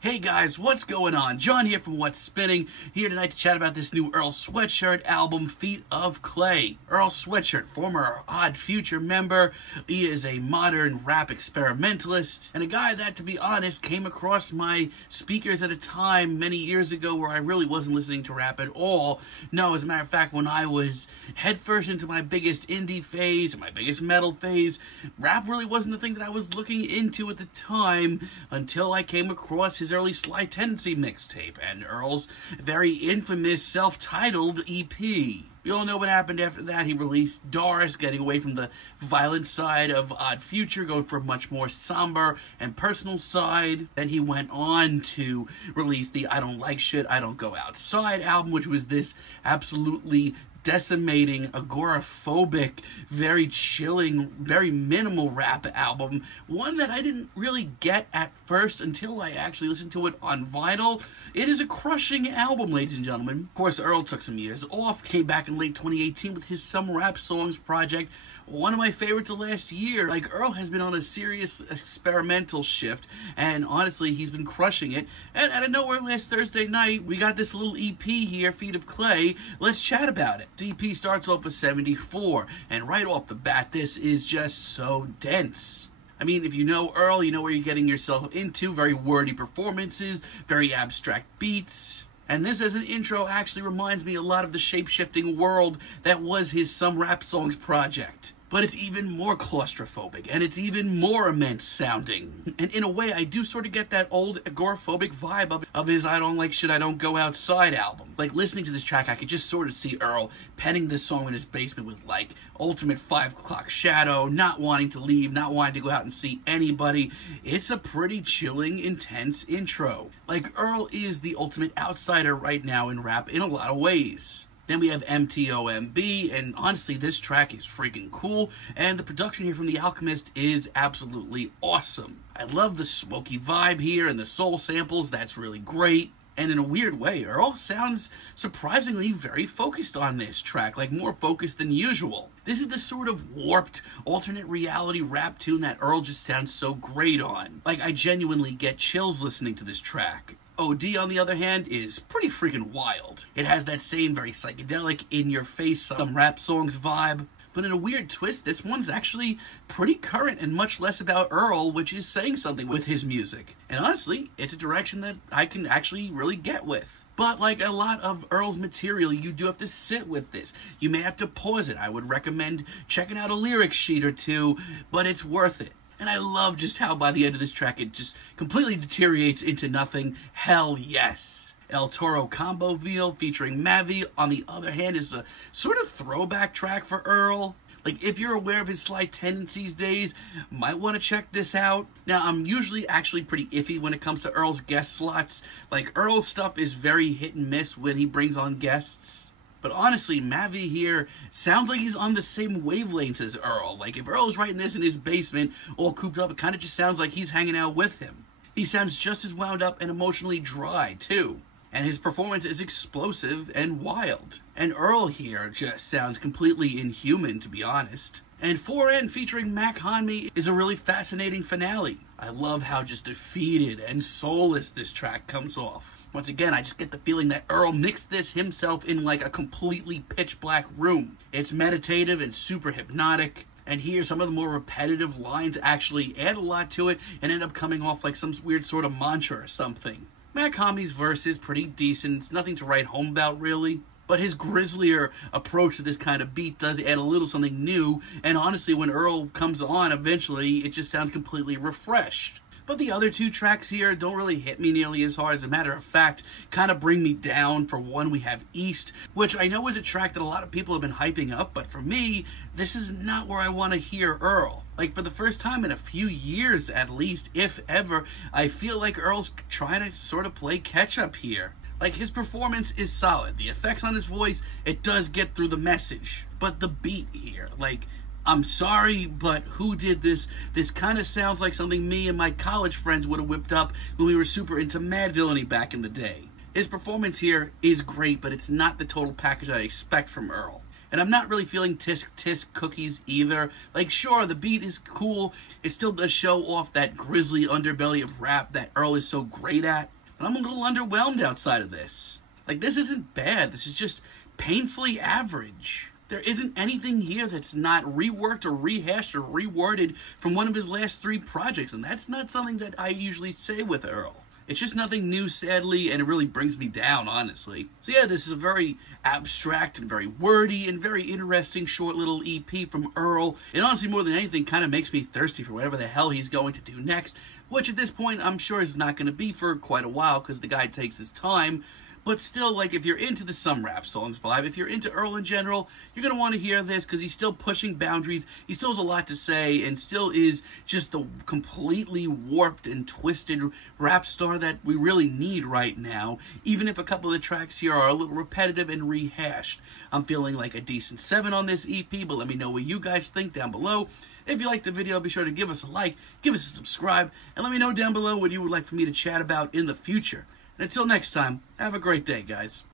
Hey guys, what's going on? John here from What's Spinning, here tonight to chat about this new Earl Sweatshirt album, Feet of Clay. Earl Sweatshirt, former Odd Future member, he is a modern rap experimentalist, and a guy that, to be honest, came across my speakers at a time many years ago where I really wasn't listening to rap at all. No, as a matter of fact, when I was headfirst into my biggest indie phase, my biggest metal phase, rap really wasn't the thing that I was looking into at the time until I came across his early Sly Tendency mixtape and Earl's very infamous self-titled EP. We all know what happened after that. He released Doris, getting away from the violent side of Odd Future, going for a much more somber and personal side. Then he went on to release the I Don't Like Shit, I Don't Go Outside album, which was this absolutely decimating, agoraphobic, very chilling, very minimal rap album. One that I didn't really get at first until I actually listened to it on vinyl. It is a crushing album, ladies and gentlemen. Of course, Earl took some years off, came back in late 2018 with his Some Rap Songs project, one of my favorites of last year. Like, Earl has been on a serious experimental shift, and honestly, he's been crushing it. And out of nowhere, last Thursday night, we got this little EP here, Feet of Clay. Let's chat about it. The EP starts off with 74, and right off the bat, this is just so dense. I mean, if you know Earl, you know where you're getting yourself into. Very wordy performances, very abstract beats. And this as an intro actually reminds me a lot of the shape-shifting world that was his Some Rap Songs project. But it's even more claustrophobic, and it's even more immense sounding. And in a way, I do sort of get that old agoraphobic vibe of his I Don't Like Shit, I Don't Go Outside album. Like, listening to this track, I could just sort of see Earl penning this song in his basement with, like, ultimate 5 o'clock shadow, not wanting to leave, not wanting to go out and see anybody. It's a pretty chilling, intense intro. Like, Earl is the ultimate outsider right now in rap in a lot of ways. Then we have MTOMB, and honestly, this track is freaking cool, and the production here from The Alchemist is absolutely awesome. I love the smoky vibe here, and the soul samples, that's really great. And in a weird way, Earl sounds surprisingly very focused on this track, like more focused than usual. This is the sort of warped, alternate reality rap tune that Earl just sounds so great on. Like, I genuinely get chills listening to this track. OD, on the other hand, is pretty freaking wild. It has that same very psychedelic, in-your-face, Some Rap Songs vibe. But in a weird twist, this one's actually pretty current and much less about Earl, which is saying something with his music. And honestly, it's a direction that I can actually really get with. But like a lot of Earl's material, you do have to sit with this. You may have to pause it. I would recommend checking out a lyric sheet or two, but it's worth it. And I love just how by the end of this track it just completely deteriorates into nothing. Hell yes. El Toro Combo Veal featuring Mavi, on the other hand, is a sort of throwback track for Earl. Like, if you're aware of his Sly Tendencies days, might want to check this out. Now, I'm usually actually pretty iffy when it comes to Earl's guest slots. Like, Earl's stuff is very hit and miss when he brings on guests. But honestly, Mavi here sounds like he's on the same wavelengths as Earl. Like, if Earl's writing this in his basement, all cooped up, it kind of just sounds like he's hanging out with him. He sounds just as wound up and emotionally dry, too. And his performance is explosive and wild. And Earl here just sounds completely inhuman, to be honest. And 4N featuring Mac Hanmi is a really fascinating finale. I love how just defeated and soulless this track comes off. Once again, I just get the feeling that Earl mixed this himself in like a completely pitch black room. It's meditative and super hypnotic. And here, some of the more repetitive lines actually add a lot to it and end up coming off like some weird sort of mantra or something. Mac Hanmi's verse is pretty decent. It's nothing to write home about, really. But his grislier approach to this kind of beat does add a little something new. And honestly, when Earl comes on eventually, it just sounds completely refreshed. But the other two tracks here don't really hit me nearly as hard. As a matter of fact, kind of bring me down. For one, we have East, which I know is a track that a lot of people have been hyping up, but for me, this is not where I want to hear Earl. Like, for the first time in a few years, at least, if ever, I feel like Earl's trying to sort of play catch-up here. Like, his performance is solid. The effects on his voice, it does get through the message. But the beat here, like, I'm sorry, but who did this? This kind of sounds like something me and my college friends would have whipped up when we were super into Mad Villainy back in the day. His performance here is great, but it's not the total package I expect from Earl. And I'm not really feeling tisk tisk cookies either. Like, sure, the beat is cool. It still does show off that grisly underbelly of rap that Earl is so great at. But I'm a little underwhelmed outside of this. Like, this isn't bad. This is just painfully average. There isn't anything here that's not reworked or rehashed or reworded from one of his last 3 projects. And that's not something that I usually say with Earl. It's just nothing new, sadly, and it really brings me down, honestly. So yeah, this is a very abstract and very wordy and very interesting short little EP from Earl. It honestly, more than anything, kind of makes me thirsty for whatever the hell he's going to do next, which at this point, I'm sure is not going to be for quite a while because the guy takes his time. But still, like, if you're into the Some Rap Songs vibe, if you're into Earl in general, you're going to want to hear this because he's still pushing boundaries. He still has a lot to say and still is just the completely warped and twisted rap star that we really need right now, even if a couple of the tracks here are a little repetitive and rehashed. I'm feeling like a decent 7 on this EP, but let me know what you guys think down below. If you liked the video, be sure to give us a like, give us a subscribe, and let me know down below what you would like for me to chat about in the future. And until next time, have a great day, guys.